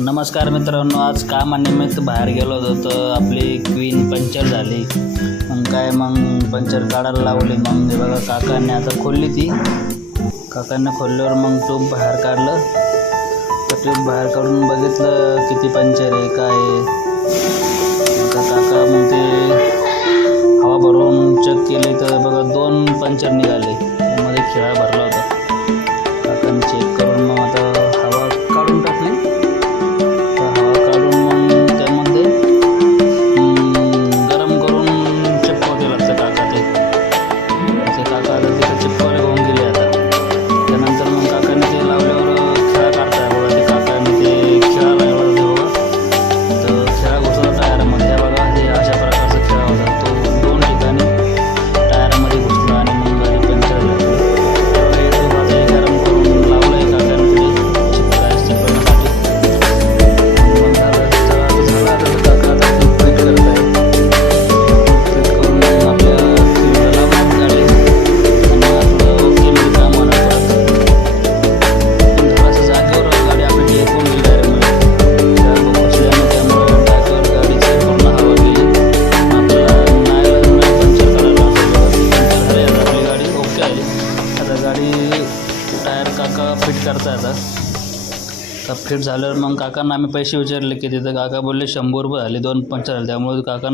नमस्कार मित्रांनो, आज कामानिमित्त बाहेर गेलो होतो तर आपली क्वीन पंक्चर झाली. मग पंक्चर काढायला लावली. मग हे बघा काकांनी आता खोलली ती. काकांनी खोलल्यावर मग ट्यूब बाहेर काढलं. तर ट्यूब बाहेर काढून बघितलं किती पंक्चर आहे काय आहे. काका मग ते हवा भरून चेक केले तर बघा 2 पंक्चर निघाले. त्यामध्ये खिळा भरला होता. काकांनी चेक करून मग आता हवा काढून टाकली. टायर काका फिट करता येतात. तर फिट झाल्यावर मग काकांना आम्ही पैसे विचारले की तिथं काका बोलले 100 रुपये झाले 2 पंक्चर झाले. त्यामुळे काका